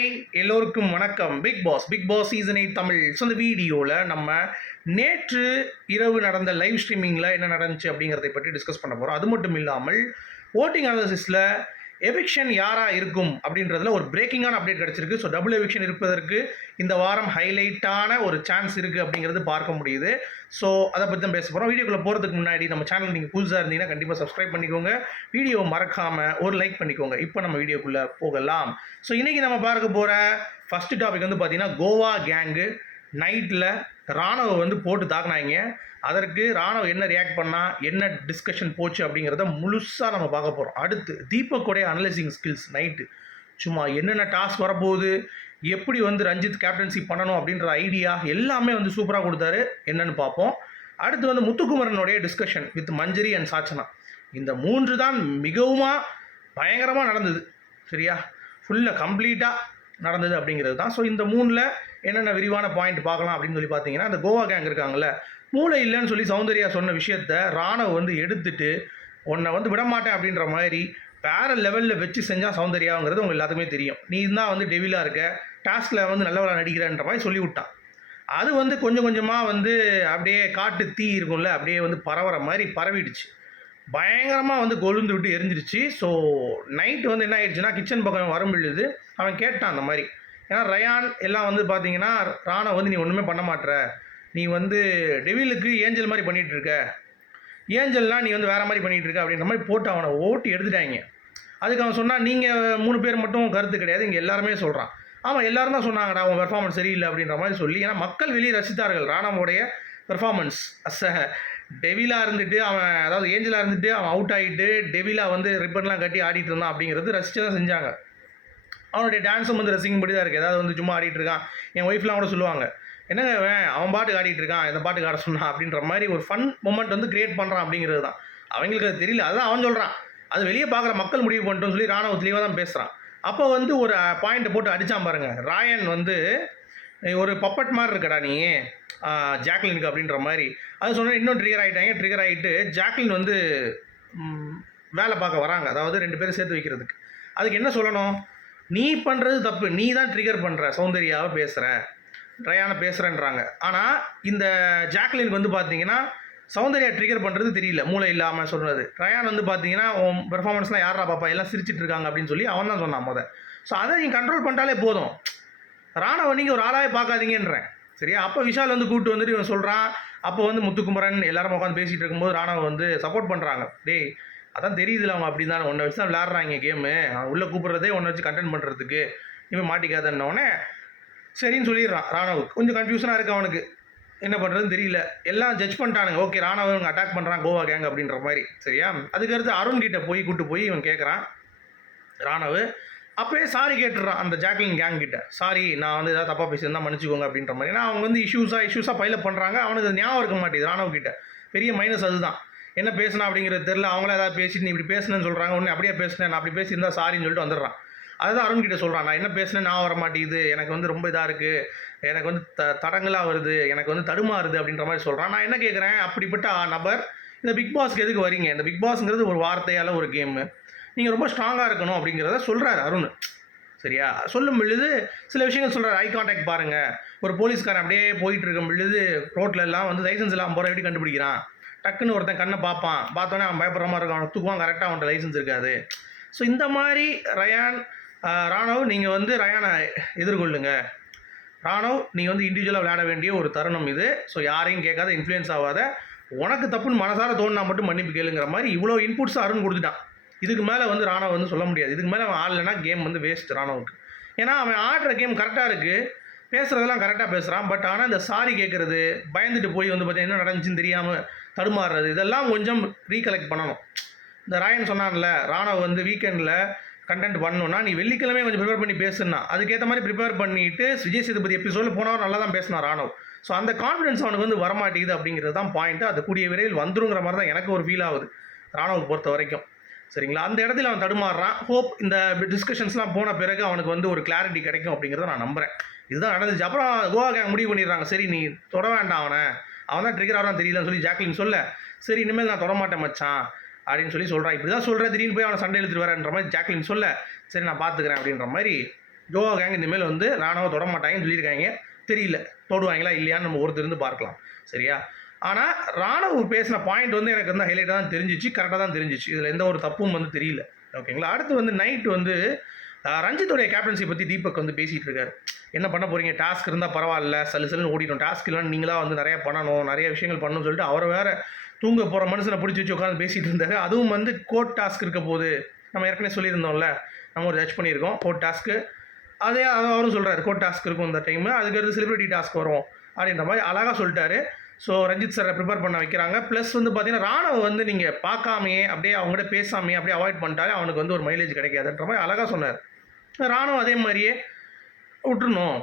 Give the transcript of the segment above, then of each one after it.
Hi எல்லோருக்கும் வணக்கம். Bigg Boss season 8 Tamil. So இந்த வீடியோவில் நம்ம நேற்று இரவு நடந்த லைவ் ஸ்ட்ரீமிங்கில் என்ன நடந்துச்சு அப்படிங்கிறதை பற்றி டிஸ்கஸ் பண்ண போகிறோம். அது மட்டும் இல்லாமல் ஓட்டிங் அனாலிசிஸில் எவிக்ஷன் யாராக இருக்கும் அப்படின்றதுல ஒரு பிரேக்கிங்கான அப்டேட் கிடச்சிருக்கு. ஸோ டபுள் எவிக்ஷன் இருப்பதற்கு இந்த வாரம் ஹைலைட்டான ஒரு சான்ஸ் இருக்குது அப்படிங்கிறது பார்க்க முடியுது. ஸோ அதை பற்றி தான் பேச போகிறோம். வீடியோக்குள்ளே போகிறதுக்கு முன்னாடி நம்ம சேனல் நீங்கள் புதுசாக இருந்தீங்கன்னா கண்டிப்பாக சப்ஸ்கிரைப் பண்ணிக்கோங்க. வீடியோ மறக்காமல் ஒரு லைக் பண்ணிக்கோங்க. இப்போ நம்ம வீடியோக்குள்ளே போகலாம். ஸோ இன்றைக்கி நம்ம பார்க்க போகிற ஃபஸ்ட்டு டாபிக் வந்து பார்த்திங்கன்னா கோவா கேங்கு நைட்டில் ராணுவ வந்து போட்டு தாக்குனாங்க. அதற்கு ராணுவ என்ன ரியாக்ட் பண்ணால் என்ன டிஸ்கஷன் போச்சு அப்படிங்கிறத முழுசாக நம்ம பார்க்க போகிறோம். அடுத்து தீபக்கோடைய அனலைசிங் ஸ்கில்ஸ் நைட்டு சும்மா என்னென்ன டாஸ்க் வரப்போகுது, எப்படி வந்து ரஞ்சித் கேப்டன்சி பண்ணணும் அப்படின்ற ஐடியா எல்லாமே வந்து சூப்பராக கொடுத்தாரு. என்னென்னு பார்ப்போம். அடுத்து வந்து முத்துக்குமரனுடைய discussion with Manjari and Sachana. இந்த 3 தான் மிகவும் பயங்கரமாக நடந்தது. சரியா, ஃபுல்லாக கம்ப்ளீட்டாக நடந்தது அப்படிங்கிறது தான். ஸோ இந்த 3ல் என்னென்ன விரிவான பாயிண்ட் பார்க்கலாம் அப்படின்னு சொல்லி பார்த்தீங்கன்னா, அந்த கோவா கேங் இருக்காங்கல்ல, மூளை இல்லைன்னு சொல்லி சௌந்தர்யா சொன்ன விஷயத்த ராணுவ வந்து எடுத்துட்டு உன்னை வந்து விடமாட்டேன் அப்படின்ற மாதிரி வேறு லெவலில் வச்சு செஞ்சால் சௌந்தர்யாங்கிறது உங்களுக்கு எல்லாத்துக்குமே தெரியும். நீ தான் வந்து டெவிலாக இருக்க, டாஸ்கில் வந்து நல்லவளாக நடிக்கிறன்ற மாதிரி சொல்லி விட்டான். அது வந்து கொஞ்சம் கொஞ்சமாக வந்து அப்படியே காட்டு தீ இருக்கும்ல, அப்படியே வந்து பரவுற மாதிரி பரவிடுச்சு. பயங்கரமாக வந்து கொழுந்து விட்டு எரிஞ்சிருச்சு. ஸோ நைட்டு வந்து என்ன ஆயிடுச்சுன்னா, கிச்சன் பக்கம் வரும் பொழுது அவன் கேட்டான் அந்த மாதிரி. ஏன்னா ரயான் எல்லாம் வந்து பார்த்தீங்கன்னா, ராணா வந்து நீ ஒன்றுமே பண்ண மாட்டேற, நீ வந்து டெவிலுக்கு ஏஞ்சல் மாதிரி பண்ணிகிட்டு இருக்க, ஏஞ்சல்லாம் நீ வந்து வேறு மாதிரி பண்ணிகிட்டு இருக்க அப்படின்ற மாதிரி போட்டு அவனை ஓட்டி எடுத்துட்டாங்க. அதுக்கு அவன் சொன்னால், நீங்கள் 3 பேர் மட்டும் கருத்து கிடையாது, இங்கே எல்லாருமே சொல்கிறான். ஆமாம், எல்லாரும் தான் சொன்னாங்கடா அவன் பெர்ஃபார்மன்ஸ் சரியில்லை அப்படின்ற மாதிரி சொல்லி. ஏன்னா மக்கள் வெளியே ரசித்தார்கள் ராணாவுடைய பெர்ஃபார்மன்ஸ். டெவிலாக இருந்துட்டு அவன், அதாவது ஏஞ்சலாக இருந்துட்டு அவன் அவுட் ஆகிட்டு டெவிலாக வந்து ரிப்பன்லாம் கட்டி ஆடிட்டு இருந்தான் அப்படிங்கிறது ரசித்து தான் செஞ்சாங்க. அவனுடைய டான்ஸும் வந்து ரசிக்கும்படி தான் இருக்குது. ஏதாவது வந்து சும்மா ஆடிட்டு இருக்கான். என் ஒய்ஃப்லாம் கூட சொல்லுவாங்க, என்னங்க அவன் பாட்டுக்கு ஆடிட்டு இருக்கான், இந்த பாட்டுக்கு ஆட சொன்னான் அப்படின்ற மாதிரி ஒரு ஃபன் மொமெண்ட் வந்து கிரியேட் பண்ணுறான் அப்படிங்கிறது தான். அவங்களுக்கு அது தெரியல, அதுதான் அவன் சொல்கிறான். அது வெளியே பார்க்குற மக்கள் முடிவு பண்ணிட்டோன்னு சொல்லி ராணுவ தெளிவாக தான் பேசுகிறான். அப்போ வந்து ஒரு பாயிண்ட்டை போட்டு அடித்தான் பாருங்கள். ராயன் வந்து ஒரு பப்பட் மாதிரி இருக்கடா நீ ஜாக்லினுக்கு அப்படின்ற மாதிரி அது சொன்னால் இன்னும் ட்ரிகர் ஆகிட்டாங்க. ட்ரிகர் ஆகிட்டு ஜாக்லின் வந்து வேலை பார்க்க வராங்க, அதாவது 2 பேரும் சேர்த்து வைக்கிறதுக்கு. அதுக்கு என்ன சொல்லணும், நீ பண்ணுறது தப்பு, நீ தான் ட்ரிகர் பண்ணுற, சௌந்தர்யாவை பேசுகிற, ரயானை பேசுகிறேன்றாங்க. ஆனால் இந்த ஜாக்லினுக்கு வந்து பார்த்தீங்கன்னா சௌந்தர்யா ட்ரிகர் பண்ணுறது தெரியல, மூளை இல்லாமல் சொல்கிறது. ரயான் வந்து பார்த்தீங்கன்னா உன் பெர்ஃபார்மன்ஸ்லாம் யாரா பாப்பா, எல்லாம் சிரிச்சிட்டு இருக்காங்க அப்படின்னு சொல்லி அவன் தான் சொன்னான் முத. ஸோ அதை நீங்கள் கண்ட்ரோல் பண்ணிட்டாலே போதும். ராணாவை நீங்கள் ஒரு ஆளாவே பார்க்காதீங்கன்றேன். சரியா, அப்போ விஷால் வந்து கூப்பிட்டு வந்துட்டு இவன் சொல்கிறான். அப்போ வந்து முத்துக்குமரன் எல்லாரும் உட்காந்து பேசிகிட்டு இருக்கும்போது ராணாவை வந்து சப்போர்ட் பண்ணுறாங்க. டேய் அதான் தெரியுதுல அவங்க அப்படி தான் உன்னை வச்சு தான் விளையாடுறாங்க கேமு, உள்ளே கூப்பிட்றதே உன்னை வச்சு கண்டென்ட் பண்ணுறதுக்கு, இவன் மாட்டிக்காதன்னொடனே சரின்னு சொல்லிடுறான். ராணாவுக்கு கொஞ்சம் கன்ஃபியூஷனாக இருக்குது, அவனுக்கு என்ன பண்ணுறதுன்னு தெரியல. எல்லாம் ஜட்ஜ் பண்ணிட்டானுங்க, ஓகே ராணாவை இவங்க அட்டாக் பண்ணுறான் கோவா கேங் அப்படின்ற மாதிரி. சரியா, அதுக்கடுத்து அருண் கிட்டே கூப்பிட்டு போய் இவன் கேட்குறான் ராணாவு. அப்போயே சாரி கேட்டுடுறான் அந்த ஜாக்லின் கேங் கிட்ட. சாரி, நான் வந்து ஏதாவது தப்பாக பேசியிருந்தால் மன்னிச்சுக்கோங்க அப்படின்ற மாதிரி. ஏன்னா அவங்க வந்து இஷ்யூஸாக பைலப் பண்ணுறாங்க. அவனுக்கு ஞாபகம் இருக்க மாட்டேது ராணவ கிட்ட. பெரிய மைனஸ் அதுதான். என்ன பேசினா அப்படிங்கிறது தெரில. அவங்கள ஏதாவது பேசிட்டு நீ இப்படி பேசுனேன்னு சொல்கிறாங்க. ஒன்று அப்படியே பேசினேன், நான் அப்படி பேசியிருந்தா சாரின்னு சொல்லிட்டு வந்துடுறான். அதுதான் அருண் கிட்ட சொல்கிறான், நான் என்ன பேசினேன் நான் வர மாட்டேங்குது, எனக்கு வந்து ரொம்ப இதாக இருக்குது, எனக்கு வந்து தடங்களாக வருது, எனக்கு வந்து தடுமாறுது அப்படின்ற மாதிரி சொல்கிறான். நான் என்ன கேட்குறேன், அப்படிப்பட்ட நபர் இந்த பிக் பாஸ்க்கு எதுக்கு வரீங்க? இந்த பிக் பாஸ்ங்கிறது ஒரு வார்த்தையால் ஒரு கேமு, நீங்கள் ரொம்ப ஸ்ட்ராங்காக இருக்கணும் அப்படிங்கிறத சொல்கிறாரு அருண். சரியா, சொல்லும் பொழுது சில விஷயங்கள் சொல்கிறார். ஐ கான்டாக்ட் பாருங்கள், ஒரு போலீஸ்காரன் அப்படியே போயிட்டு இருக்கும் பொழுது ரோட்டில் எல்லாம் வந்து லைசன்ஸ் இல்லாமல் போகிற எப்படி கண்டுபிடிக்கிறான், டக்குன்னு ஒருத்தன் கண்ணை பார்ப்பான், பார்த்தோன்னே அவன் பயப்படுற மாதிரி இருக்கும், அவனை தூக்குவான், கரெக்டாக அவன்கிட்ட லைசன்ஸ் இருக்காது. ஸோ இந்த மாதிரி ராணவ் நீங்கள் வந்து ரயானை எதிர்கொள்ளுங்க. ராணவ் நீங்கள் வந்து இண்டிவிஜுவலாக விளையாட வேண்டிய ஒரு தருணம் இது. ஸோ யாரையும் கேட்காத, இன்ஃப்ளூயன்ஸ் ஆகாத, உனக்கு தப்புன்னு மனசார தோணுனா மட்டும் மன்னிப்பு கேளுங்கிற மாதிரி இவ்வளோ இன்புட்ஸ் அருண் கொடுத்துட்டான். இதுக்கு மேலே வந்து ராணவ் வந்து சொல்ல முடியாது. இதுக்கு மேலே அவன் ஆடலைன்னா கேம் வந்து வேஸ்ட் ராணவுக்கு. ஏன்னா அவன் ஆடுற கேம் கரெக்டாக இருக்குது, பேசுகிறதெல்லாம் கரெக்டாக பேசுகிறான். பட் ஆனால் இந்த சாரி கேட்குறது, பயந்துட்டு போய் வந்து பார்த்தீங்கன்னா என்ன நடந்துச்சுன்னு தெரியாமல் தடுமாறுறது, இதெல்லாம் கொஞ்சம் ரீகலெக்ட் பண்ணணும். இந்த ராயன் சொன்னான்ல, ராணவ் வந்து வீக்கெண்டில் கண்டென்ட் பண்ணணுன்னா நீ வெள்ளிக்கிழமை கொஞ்சம் ப்ரிப்பேர் பண்ணி பேசுனா, அதுக்கேற்ற மாதிரி ப்ரிப்பேர் பண்ணிவிட்டு விஜய் சேதுபதி எபிசோடில் போனவர் நல்லா தான் பேசினான் ராணவ். ஸோ அந்த கான்ஃபிடன்ஸ் அவனுக்கு வந்து வரமாட்டேங்குது அப்படிங்கிறது தான் பாயிண்ட்டு. அது கூடிய விரைவில் வந்துருங்கிற மாதிரி தான் எனக்கு ஒரு ஃபீல் ஆகுது ராணவுக்கு பொறுத்த வரைக்கும். சரிங்களா, அந்த இடத்துல அவன் தடுமாறுறான். ஹோப் இந்த டிஸ்கஷன்ஸ்லாம் போன பிறகு அவனுக்கு வந்து ஒரு கிளாரிட்டி கிடைக்கும் அப்படிங்கிறத நான் நம்புகிறேன். இதுதான் நடந்துச்சு. அப்புறம் கோவா கேங் முடிவு பண்ணிடுறாங்க, சரி நீ தொட வேண்டாம் அவன் தான் ட்ரிகர் ஆகிறான் தெரியலன்னு சொல்லி ஜாக்லின் சொல்ல, சரி இனிமேல் நான் தொடமாட்டேன் மச்சான் அப்படின்னு சொல்கிறான். இப்படி தான் சொல்கிறேன், திடீர்னு போய் அவனை சண்டை இழுத்துட்டு வரேன்ற மாதிரி ஜாக்லின் சொல்ல, சரி நான் பார்த்துக்கிறேன் அப்படின்ற மாதிரி யோகா கேங் இனிமேல் வந்து ராணுவ தொட மாட்டாங்கன்னு சொல்லியிருக்காங்க. தெரியல தொடுவாங்களா இல்லையான்னு நம்ம ஒருத்தர் பார்க்கலாம். சரியா? ஆனால் ராணுவ பேசின பாயிண்ட் வந்து எனக்கு வந்து ஹைலைட்டாக தான் தெரிஞ்சிச்சு, கரெக்டாக தான் தெரிஞ்சிச்சு. இதில் எந்த ஒரு தப்பும் வந்து தெரியல. ஓகேங்களா? அடுத்து வந்து நைட் வந்து ரஞ்சித்தோடைய கேப்டன்சி பற்றி தீபக் வந்து பேசிகிட்டு இருக்காரு. என்ன பண்ண போகிறீங்க, டாஸ்க் இருந்தால் பரவாயில்ல, சல்லுன்னு ஓடிடும், டாஸ்க் இல்லைன்னு நீங்களாக வந்து நிறையா பண்ணணும், நிறைய விஷயங்கள் பண்ணணும்னு சொல்லிட்டு அவரை வேறு தூங்க போகிற மனுஷனை பிடிச்சி வச்சு உட்காந்து பேசிகிட்டு இருந்தார். அதுவும் வந்து கோர்ட் டாஸ்க் இருக்க போது நம்ம ஏற்கனவே சொல்லியிருந்தோம்ல, நம்ம ஒரு ஜட்ஜ் பண்ணியிருக்கோம் கோர்ட் டாஸ்க்கு. அதே அவரும் சொல்கிறார் கோர்ட் டாஸ்க் இருக்கும் இந்த டைமு, அதுக்கடுத்து செலிபிரிட்டி டாஸ்க் வரும் அப்படின்ற மாதிரி அழகாக சொல்லிட்டாரு. ஸோ ரஞ்சித் சாரை ப்ரிப்பேர் பண்ண வைக்கிறாங்க. ப்ளஸ் வந்து பார்த்தீங்கன்னா ராணுவ வந்து நீங்கள் பார்க்காமையே அப்படியே அவங்ககிட்ட பேசாமையே அப்படியே அவாய்ட் பண்ணிட்டாலே அவனுக்கு வந்து ஒரு மைலேஜ் கிடைக்காதுன்ற மாதிரி அழகாக சொன்னார். ராணுவம் அதே மாதிரியே விட்டுருணும்,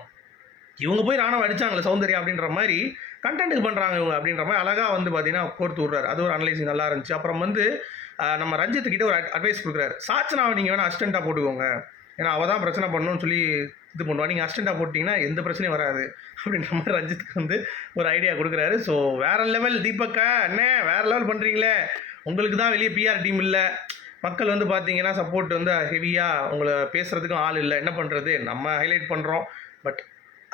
இவங்க போய் ராணுவம் அடித்தாங்களே சௌந்தர்யா அப்படின்ற மாதிரி கண்டென்ட்டுக்கு பண்ணுறாங்க இவங்க அப்படின்ற மாதிரி அழகாக வந்து பார்த்தீங்கன்னா கோர்த்து விட்றாரு. அது ஒரு அனலைசிங் நல்லா இருந்துச்சு. அப்புறம் வந்து நம்ம ரஞ்சித்துக்கிட்ட ஒரு அட்வைஸ் கொடுக்குறாரு. சாச்சனாவை நீங்கள் வேணால் அசிஸ்டண்ட்டாக போட்டுக்கோங்க, ஏன்னா அவள் தான் பிரச்சனை பண்ணணும்னு சொல்லி இது பண்ணுவாள், நீங்கள் அசிஸ்டண்ட்டாக போட்டிங்கன்னா எந்த பிரச்சனையும் வராது அப்படின்ற மாதிரி ரஞ்சித்துக்கு வந்து ஒரு ஐடியா கொடுக்குறாரு. ஸோ வேறு லெவல் தீபக்கா, என்ன வேறு லெவல் பண்ணுறீங்களே, உங்களுக்கு தான் வெளியே பிஆர் டீம் இல்லை, மக்கள் வந்து பார்த்தீங்கன்னா சப்போர்ட் வந்து ஹெவியாக உங்களை பேசுகிறதுக்கும் ஆள் இல்லை, என்ன பண்ணுறது, நம்ம ஹைலைட் பண்ணுறோம் பட்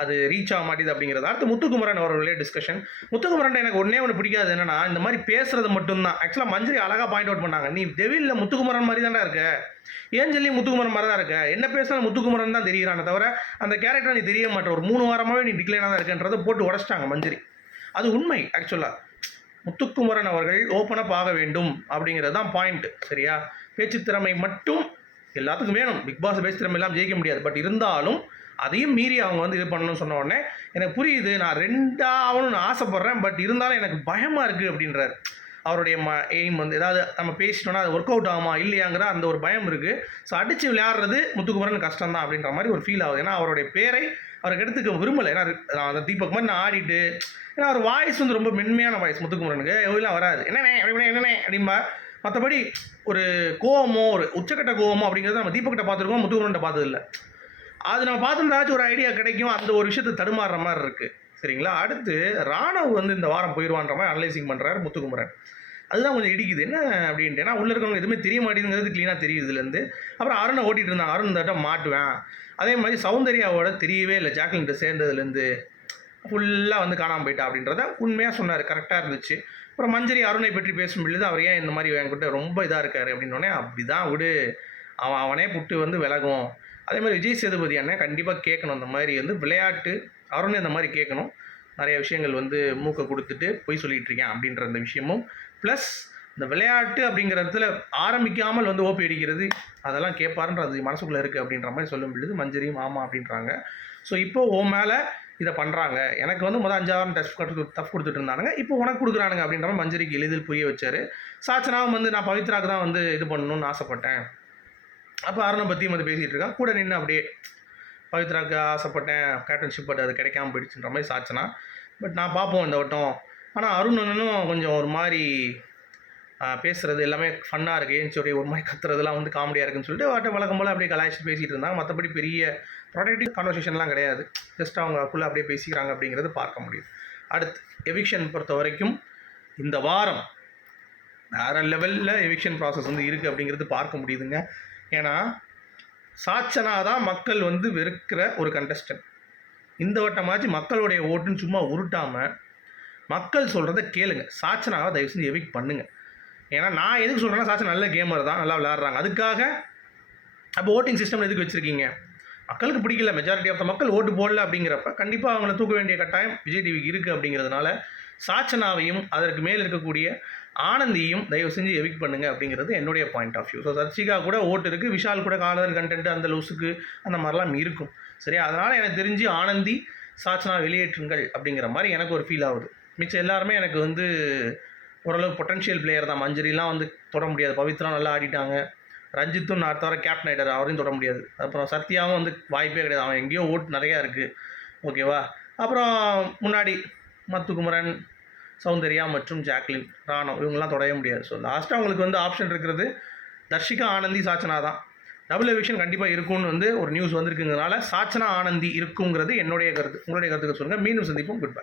அது ரீச் ஆக மாட்டேது அப்படிங்கிறது. அடுத்து முத்துக்குமரன் அவர்களே டிஸ்கஷன். முத்துக்குமரன் எனக்கு ஒன்று பிடிக்காது என்னன்னா, இந்த மாதிரி பேசுறது மட்டும்தான். ஆக்சுவலாக மஞ்சரி அழகாக பாயிண்ட் அவுட் பண்ணாங்க, நீ டெவிலில் முத்துக்குமரன் மாதிரி தான்டா இருக்க, ஏஞ்சல்லையும் முத்துக்குமரன் மாதிரி தான் இருக்க, என்ன பேசினாலும் முத்துக்குமரன் தான் தெரிகிறானே தவிர அந்த கேரக்டர் நீ தெரிய மாட்டேன், ஒரு 3 வாரமாகவே நீ டிக்ளைனாக தான் இருக்கன்றதை போட்டு உடச்சிட்டாங்க மஞ்சரி. அது உண்மை. ஆக்சுவலாக முத்துக்குமரன் அவர்கள் ஓப்பனப் ஆக வேண்டும் அப்படிங்கிறது தான் பாயிண்ட். சரியா? பேச்சு திறமை மட்டும் எல்லாத்துக்கும் வேணும், பிக் பாஸ் பேச்சு திறமை எல்லாம் ஜெயிக்க முடியாது. பட் இருந்தாலும் அதையும் மீறி அவங்க வந்து இது பண்ணணும்னு சொன்ன உடனே எனக்கு புரியுது, நான் 2 ஆகணும்னு ஆசைப்பட்றேன், பட் இருந்தாலும் எனக்கு பயமாக இருக்குது அப்படின்றார். அவருடைய எய்ம் வந்து ஏதாவது நம்ம பேசிட்டோன்னா அது ஒர்க் அவுட் ஆகுமா இல்லையாங்கிற அந்த ஒரு பயம் இருக்குது. ஸோ அடித்து விளையாடுறது முத்துக்குமரன் கஷ்டம் தான் அப்படின்ற மாதிரி ஒரு ஃபீல் ஆகுது. ஏன்னா அவருடைய பேரை அவருக்கு எடுத்துக்க விரும்பலை. ஏன்னா அந்த தீபக் மாதிரி நான் ஆடிட்டு, ஏன்னா அவர் வாய்ஸ் வந்து ரொம்ப மென்மையான வாய்ஸ் முத்துக்குமரனுக்கு எவ்வளோ வராது, என்னண்ணே என்னண்ணே அப்படின்பா. மற்றபடி ஒரு கோவமோ ஒரு உச்சக்கட்ட கோவமோ அப்படிங்கிறது நம்ம தீபக்கிட்ட பார்த்துருக்கோம், முத்துக்குமரன்ட்ட பார்த்ததில்லை. அது நம்ம பார்த்துட்டாச்சும் ஒரு ஐடியா கிடைக்கும், அந்த ஒரு விஷயத்தை தடுமாறுற மாதிரி இருக்குது. சரிங்களா? அடுத்து ராணுவ வந்து இந்த வாரம் போயிடுவான்ற மாதிரி அனலைசிங் பண்ணுறாரு முத்துக்குமரன். அதுதான் கொஞ்சம் இடிக்குது. என்ன அப்படின்ட்டு, ஏன்னா உள்ளே இருக்கவங்க எதுவுமே தெரிய மாட்டேங்கிறது க்ளீனாக தெரியுது இதுலேருந்து. அப்புறம் அருணை ஓட்டிகிட்டு இருந்தாங்க, அருண் இந்த வட்டம் மாட்டுவேன். அதே மாதிரி சௌந்தர்யாவோட தெரியவே இல்லை, ஜாக்லின்கிட்ட சேர்ந்ததுலேருந்து ஃபுல்லாக வந்து காணாமல் போயிட்டா அப்படின்றத உண்மையாக சொன்னார், கரெக்டாக இருந்துச்சு. அப்புறம் மஞ்சரி அருணை பற்றி பேசும் பொழுது அவர் ஏன் இந்த மாதிரி என்கிட்ட ரொம்ப இதாக இருக்கார் அப்படின்னோடனே, அப்படி தான் விடு, அவனே புட்டு வந்து விலகும். அதே மாதிரி விஜய் சேதுபதி அண்ணன் கண்டிப்பாக கேட்கணும், இந்த மாதிரி வந்து விளையாட்டு அருண் இந்த மாதிரி கேட்கணும், நிறைய விஷயங்கள் வந்து மூக்கை கொடுத்துட்டு போய் சொல்லிகிட்டு இருக்கேன் அப்படின்ற அந்த விஷயமும், ப்ளஸ் இந்த விளையாட்டு அப்படிங்கிற இடத்துல ஆரம்பிக்காமல் வந்து ஓப்பி அடிக்கிறது அதெல்லாம் கேட்பாருன்றது மனசுக்குள்ளே இருக்குது அப்படின்ற மாதிரி சொல்லும் பொழுது மஞ்சரியும் ஆமாம் அப்படின்றாங்க. ஸோ இப்போது மேலே இதை பண்ணுறாங்க, எனக்கு வந்து 5,000 டஃப் கொடுத்துட்டு இருந்தானுங்க, இப்போ உனக்கு கொடுக்குறானுங்க அப்படின்ற மாதிரி மஞ்சரிக்கு எளிதில் புரிய வச்சார். சாச்சனாவும் வந்து நான் பவித்ராவுக்கு தான் வந்து இது பண்ணணும்னு ஆசைப்பட்டேன், அப்போ அருணை பற்றியும் வந்து பேசிகிட்டு இருக்கான், கூட நின்று அப்படியே பவித்ராவுக்கு ஆசைப்பட்டேன் கேப்டன்ஷிப், பட் அது கிடைக்காம போயிடுச்சுன்ற மாதிரி சாச்சனா. பட் நான் பார்ப்போம் இந்த வட்டம். ஆனால் அருண் அண்ணனும் கொஞ்சம் ஒரு மாதிரி பேசுகிறது எல்லாமே ஃபன்னாக இருக்குது, ஏன்னு சொல்லி ஒரு மாதிரி கத்துறதுலாம் வந்து காமெடியாக இருக்குன்னு சொல்லிட்டு வாட்ட வழக்கம் போல் அப்படியே கலாய்ச்சி பேசிகிட்டு இருந்தாங்க. மற்றபடி பெரிய ப்ரொடக்டிவ் கான்வர்சேஷன்லாம் கிடையாது, ஜஸ்ட் அவங்களுக்குள்ளே அப்படியே பேசிக்கிறாங்க அப்படிங்கிறது பார்க்க முடியும். அடுத்து எவிக்ஷன் பொறுத்த வரைக்கும் இந்த வாரம் வேறு லெவலில் எவிக்ஷன் ப்ராசஸ் வந்து இருக்குது அப்படிங்கிறது பார்க்க முடியுதுங்க. ஏன்னா சாச்சனா தான் மக்கள் வந்து வெறுக்கிற ஒரு கண்டஸ்டன்ட். இந்த வட்டமாச்சு மக்களுடைய ஓட்டுன்னு சும்மா உருட்டாமல் மக்கள் சொல்கிறத கேளுங்க, சாச்சனாவை தயவு செஞ்சு எவிக்ட் பண்ணுங்கள். ஏன்னா நான் எதுக்கு சொல்கிறேன்னா, சாச்சனா நல்ல கேமர் தான், நல்லா விளையாடுறாங்க, அதுக்காக அப்போ ஓட்டிங் சிஸ்டம் எதுக்கு வச்சுருக்கீங்க? மக்களுக்கு பிடிக்கல, மெஜாரிட்டி ஆஃப் த மக்கள் ஓட்டு போடல அப்படிங்கிறப்ப கண்டிப்பாக அவங்கள தூக்க வேண்டிய கட்டாயம் விஜய் டிவிக்கு இருக்குது. அப்படிங்கிறதுனால சாச்சனாவையும் அதற்கு மேல் இருக்கக்கூடிய ஆனந்தியும் தயவு செஞ்சு எவிக்ட் பண்ணுங்கள் அப்படிங்கிறது என்னுடைய பாயிண்ட் ஆஃப் வியூ. ஸோ சர்ச்சிகா கூட ஓட்டு இருக்குது, விஷால் கூட காலர் கண்டென்ட் அந்த லூஸுக்கு அந்த மாதிரிலாம் இருக்கும். சரியா? அதனால் எனக்கு தெரிஞ்சு ஆனந்தி சாச்சனா வெளியேற்றுங்கள் அப்படிங்கிற மாதிரி எனக்கு ஒரு ஃபீல் ஆகுது. மிச்சம் எல்லாருமே எனக்கு வந்து ஓரளவு பொட்டன்ஷியல் பிளேயர் தான். மஞ்சரிலாம் வந்து தொட முடியாது, பவித்ரா நல்லா ஆடிட்டாங்க, ரஞ்சித்தும் நான் தவிர கேப்டன் ஆகிட்டார், அவரையும் தொட முடியாது. அப்புறம் சத்யாவும் வந்து வாய்ப்பே கிடையாது, அவன் எங்கேயோ ஓட்டு நிறையா இருக்குது. ஓகேவா? அப்புறம் முன்னாடி முத்துக்குமரன், சௌந்தர்யா மற்றும் ஜாக்லின், ராணவ் இவங்கெல்லாம் தொடவே முடியாது. ஸோ லாஸ்ட்டாக அவங்களுக்கு வந்து ஆப்ஷன் இருக்கிறது தர்ஷிகா, ஆனந்தி, சாச்சனா தான். டபுள் எவிக்ஷன் கண்டிப்பாக இருக்கும்னு வந்து ஒரு நியூஸ் வந்திருக்குங்கிறதுனால சாச்சனா ஆனந்தி இருக்குங்கிறது என்னுடைய கருத்து. உங்களுடைய கருத்துக்கு சொல்லுங்கள். மீண்டும் சந்திப்போம். Good bye.